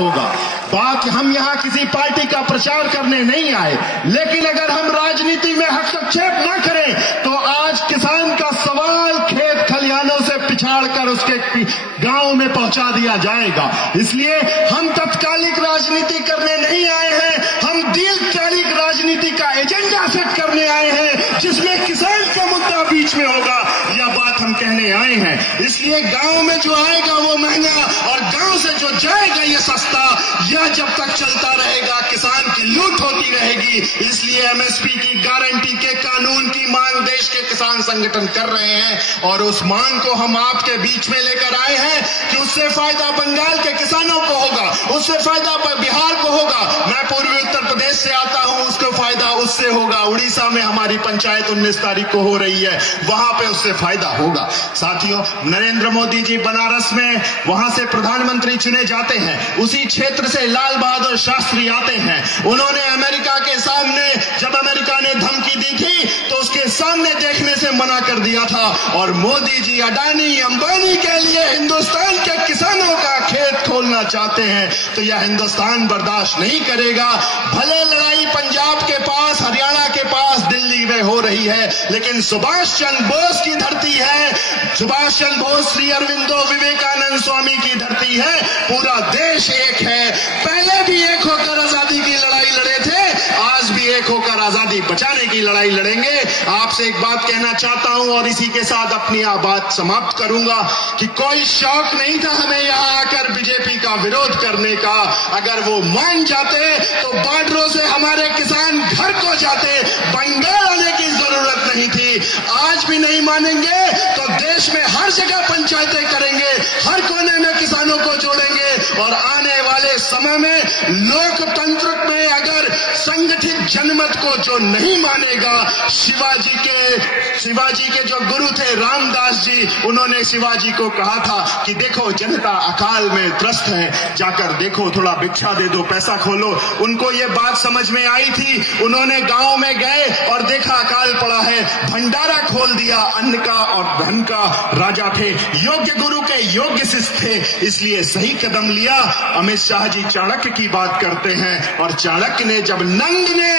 होगा। बात हम यहाँ किसी पार्टी का प्रचार करने नहीं आए, लेकिन अगर हम राजनीति में हस्तक्षेप न करें तो आज किसान का सवाल खेत खलिहानों से पिछाड़ कर उसके गांव में पहुंचा दिया जाएगा। इसलिए हम तत्कालिक राजनीति करने नहीं आए हैं, हम दीर्घकालिक राजनीति का एजेंडा सेट करने आए हैं जिसमें किसान का मुद्दा बीच में होगा। यह बात हम कहने आए हैं। इसलिए गांव में जो आएगा वो महंगा और गांव से जो जाएगा ये सस्ता, यह जब तक चलता रहेगा किसान की लूट होती रहेगी। इसलिए एमएसपी की गारंटी के कानून की मांग देश के किसान संगठन कर रहे हैं और उस मांग को हम आपके बीच में लेकर आए हैं कि उससे फायदा बंगाल के किसानों को होगा, उससे फायदा बिहार को होगा। मैं पूर्वी उत्तर प्रदेश से आता हूं, उसको फायदा उससे होगा। उड़ीसा में हमारी पंचायत 19 तारीख को हो रही है, वहां पे उससे फायदा होगा। साथियों, नरेंद्र मोदी जी बनारस में वहां से प्रधानमंत्री चुने जाते हैं, उसी क्षेत्र से लाल बहादुर शास्त्री आते हैं। उन्होंने अमेरिका के सामने, जब अमेरिका ने धमकी दी थी तो उसके सामने देखने से मना कर दिया था। और मोदी जी अडानी अंबानी के लिए हिंदुस्तान के किसानों का खेत खोलना चाहते हैं तो यह हिंदुस्तान बर्दाश्त नहीं करेगा। भले लड़ाई पंजाब के पास, हरियाणा के पास, दिल्ली में हो रही है, लेकिन सुभाष चंद्र बोस की धरती है, सुभाष चंद्र बोस, श्री अरविंदो, विवेकानंद स्वामी की धरती है। पूरा देश एक है। पहले भी एक होकर आजादी की लड़ाई लड़े थे, आज भी एक होकर आजादी बचाने की लड़ाई लड़ेंगे। आपसे एक बात कहना चाहता हूं और इसी के साथ अपनी बात समाप्त करूंगा कि कोई शौक नहीं था हमें यहां आकर बीजेपी का विरोध करने का। अगर वो मान जाते तो बॉर्डरों से हमारे किसान घर को जाते, बंगाल आने की जरूरत नहीं थी। आज भी नहीं मानेंगे तो देश में हर जगह पंचायतें करेंगे, हर कोने में किसानों को जोड़ेंगे और आने वाले समय में लोकतंत्र में अगर संगठित जनमत को जो नहीं मानेगा, शिवाजी के जो गुरु थे रामदास जी, उन्होंने शिवाजी को कहा था कि देखो जनता अकाल में त्रस्त है, जाकर देखो, थोड़ा भिक्षा दे दो, पैसा खोलो। उनको ये बात समझ में आई थी, उन्होंने गांव में गए और देखा अकाल पड़ा है, भंडारा खोल दिया, अन्न का और धन का राजा थे, योग्य गुरु के योग्य शिष्य थे, इसलिए सही कदम लिया। अमित शाह जी चाणक्य की बात करते हैं और चाणक्य ने जब नंद ने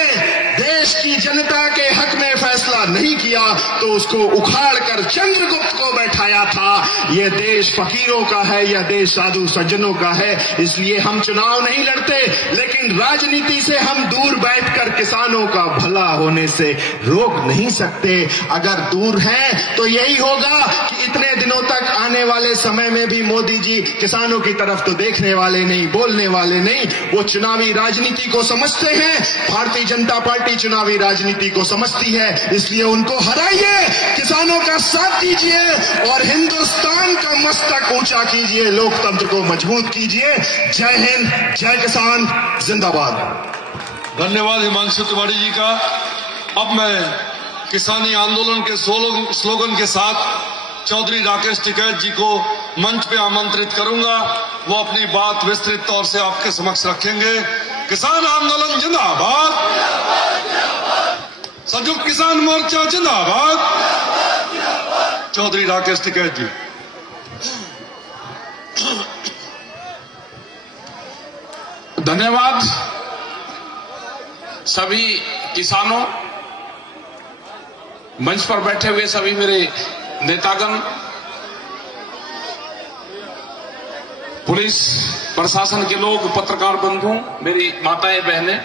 देश की जनता के हक में फैसला नहीं किया तो उसको उखाड़ कर चंद्रगुप्त को बैठाया था। यह देश फकीरों का है, यह देश साधु सज्जनों का है। इसलिए हम चुनाव नहीं लड़ते, लेकिन राजनीति से हम दूर बैठकर किसानों का भला होने से रोक नहीं सकते। अगर दूर हैं तो यही होगा कि इतने दिनों तक आने वाले समय में भी मोदी जी किसानों की तरफ तो देखने वाले नहीं, बोलने वाले नहीं। वो चुनावी राजनीति को समझते हैं, भारतीय जनता पार्टी चुनावी राजनीति को समझती है, इसलिए उनको हराइए, किसानों का साथ दीजिए और हिंदुस्तान का मस्तक ऊंचा कीजिए, लोकतंत्र को मजबूत कीजिए। जय हिंद, जय किसान, जिंदाबाद। धन्यवाद हिमांशु तिवारी जी का। अब मैं किसानी आंदोलन के स्लोगन के साथ चौधरी राकेश टिकैत जी को मंच पे आमंत्रित करूंगा। वो अपनी बात विस्तृत तौर से आपके समक्ष रखेंगे। किसान आंदोलन जिंदाबाद, संयुक्त किसान मोर्चा जिंदाबाद। चौधरी राकेश टिकैत जी। धन्यवाद। सभी किसानों, मंच पर बैठे हुए सभी मेरे नेतागण, पुलिस प्रशासन के लोग, पत्रकार बंधु, मेरी माताएं बहनें,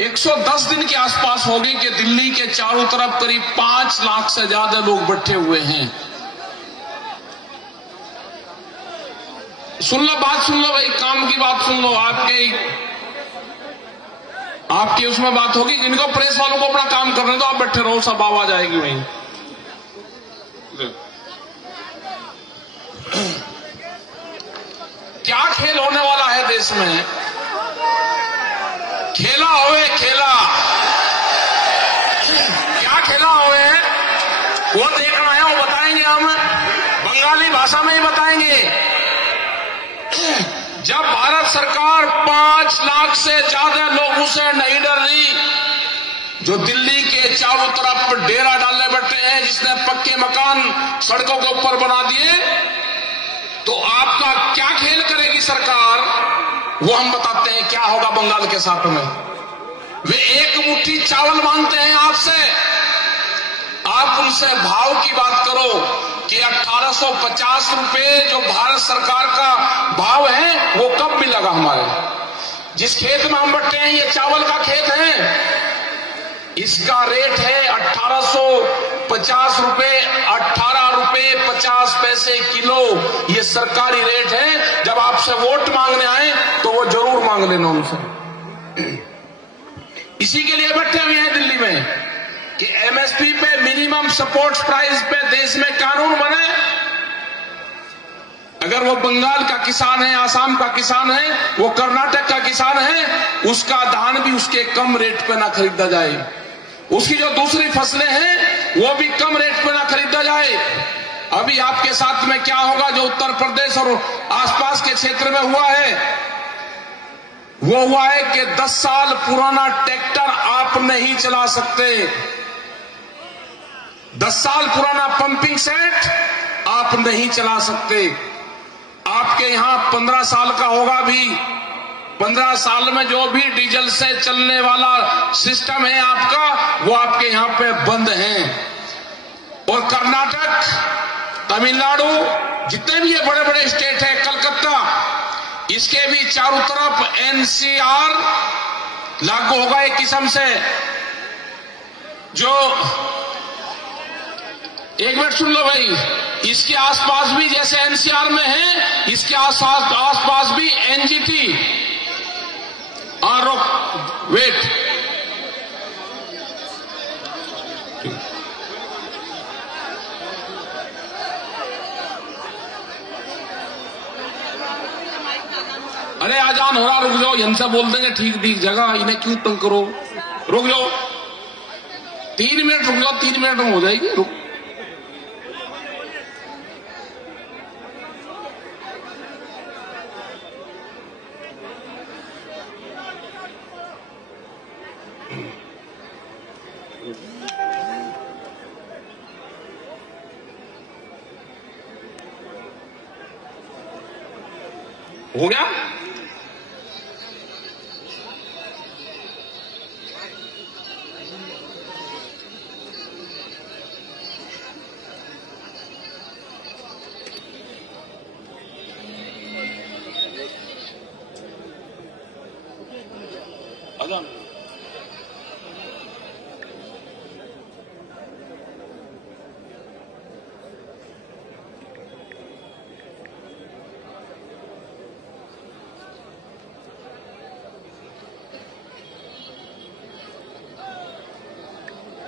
110 दिन के आसपास हो गई कि दिल्ली के चारों तरफ करीब 5 लाख से ज्यादा लोग बैठे हुए हैं। सुन लो, बात सुन लो भाई, काम की बात सुन लो। आपकी उसमें बात होगी, इनको प्रेस वालों को अपना काम करने दो, आप बैठे रहो, सब आवाज आएगी वहीं। क्या खेल होने वाला है देश में? खेला होवे खेला, क्या खेला होवे वो देखना है, वो बताएंगे हम, बंगाली भाषा में ही बताएंगे। जब भारत सरकार 5 लाख से ज्यादा लोगों से नहीं डर रही, जो दिल्ली के चारों तरफ डेरा डालने बैठे हैं, जिसने पक्के मकान सड़कों के ऊपर बना दिए, तो आप सरकार, वो हम बताते हैं क्या होगा बंगाल के साथ में। वे एक मुट्ठी चावल मांगते हैं आपसे, आप उनसे भाव की बात करो कि 1850 रुपए जो भारत सरकार का भाव है वो कब मिलेगा। हमारे जिस खेत में हम बट्टे हैं ये चावल का खेत है, इसका रेट है 1850 रुपए, 18 रुपए 50 पैसे किलो, ये सरकारी रेट है। जब आपसे वोट मांगने आए तो वो जरूर मांग लेना उनसे। इसी के लिए बैठे हुए हैं दिल्ली में कि एमएसपी पे, मिनिमम सपोर्ट प्राइस पे देश में कानून बने। अगर वो बंगाल का किसान है, आसाम का किसान है, वो कर्नाटक का किसान है, उसका धान भी उसके कम रेट पे ना खरीदा जाए, उसकी जो दूसरी फसलें हैं वो भी कम रेट पे ना खरीदा जाए। अभी आपके साथ में क्या होगा जो उत्तर प्रदेश और आसपास के क्षेत्र में हुआ है, वो हुआ है कि 10 साल पुराना ट्रैक्टर आप नहीं चला सकते, 10 साल पुराना पंपिंग सेट आप नहीं चला सकते। आपके यहां 15 साल का होगा भी, 15 साल में जो भी डीजल से चलने वाला सिस्टम है आपका, वो आपके यहां पे बंद है। और कर्नाटक, तमिलनाडु, जितने भी ये बड़े बड़े स्टेट है, कलकत्ता, इसके भी चारों तरफ एनसीआर लागू होगा एक किस्म से। जो एक मिनट सुन लो भाई, इसके आसपास भी जैसे एनसीआर में है, इसके आसपास भी एनजीटी, वेट, अरे आजान हो रहा, रुक जाओ, इनसे बोल देंगे ठीक जगह, इन्हें क्यों तंग करो, रुक जाओ 3 मिनट, रुक जाओ 3 मिनट में हो जाएगी, रुक। हो गया? अजान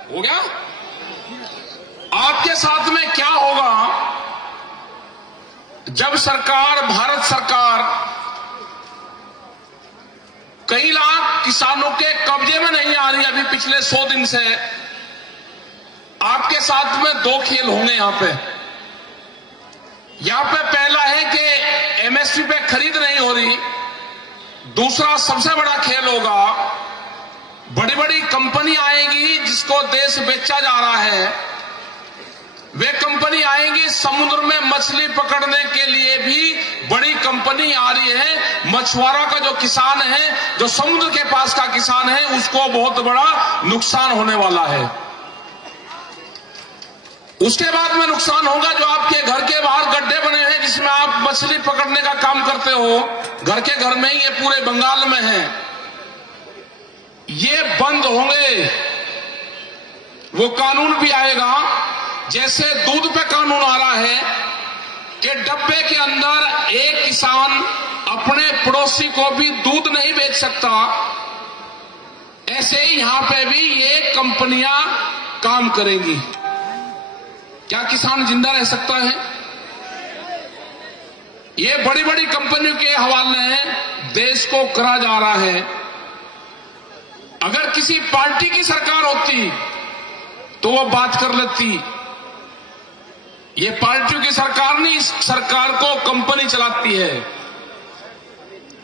हो गया? आपके साथ में क्या होगा जब सरकार, भारत सरकार कई लाख किसानों के कब्जे में नहीं आ रही अभी पिछले 100 दिन से, आपके साथ में 2 खेल होंगे यहां पे। यहां पे पहला है कि एमएसपी पे खरीद नहीं हो रही, दूसरा सबसे बड़ा खेल होगा, बड़ी बड़ी कंपनी आएगी जिसको देश बेचा जा रहा है, वे कंपनी आएंगी, समुद्र में मछली पकड़ने के लिए भी बड़ी कंपनी आ रही है। मछुआरा का जो किसान है, जो समुद्र के पास का किसान है, उसको बहुत बड़ा नुकसान होने वाला है। उसके बाद में नुकसान होगा जो आपके घर के बाहर गड्ढे बने हैं जिसमें आप मछली पकड़ने का काम करते हो, घर के घर में ही, ये पूरे बंगाल में है, ये बंद होंगे। वो कानून भी आएगा, जैसे दूध पे कानून आ रहा है कि डब्बे के अंदर एक किसान अपने पड़ोसी को भी दूध नहीं बेच सकता, ऐसे ही यहां पे भी ये कंपनियां काम करेंगी। क्या किसान जिंदा रह सकता है? ये बड़ी बड़ी कंपनियों के हवाले देश को करा जा रहा है। अगर किसी पार्टी की सरकार होती तो वो बात कर लेती, ये पार्टियों की सरकार नहीं, इस सरकार को कंपनी चलाती है।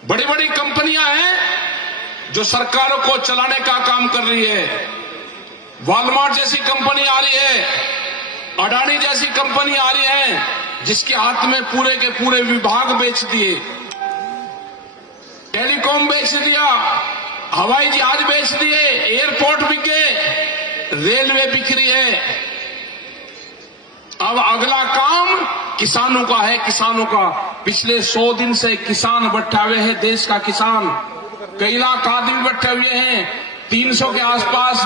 बड़ी बड़ी कंपनियां हैं जो सरकारों को चलाने का काम कर रही है। वॉलमार्ट जैसी कंपनी आ रही है, अडानी जैसी कंपनी आ रही है, जिसके हाथ में पूरे के पूरे विभाग बेच दिए। टेलीकॉम बेच दिया, हवाई जहाज बेच दिए, एयरपोर्ट बिक गए, रेलवे बिक रही है। अब अगला काम किसानों का है, किसानों का। पिछले 100 दिन से किसान बैठे हुए हैं, देश का किसान कई लाख आदमी बैठे हुए हैं, 300 के आसपास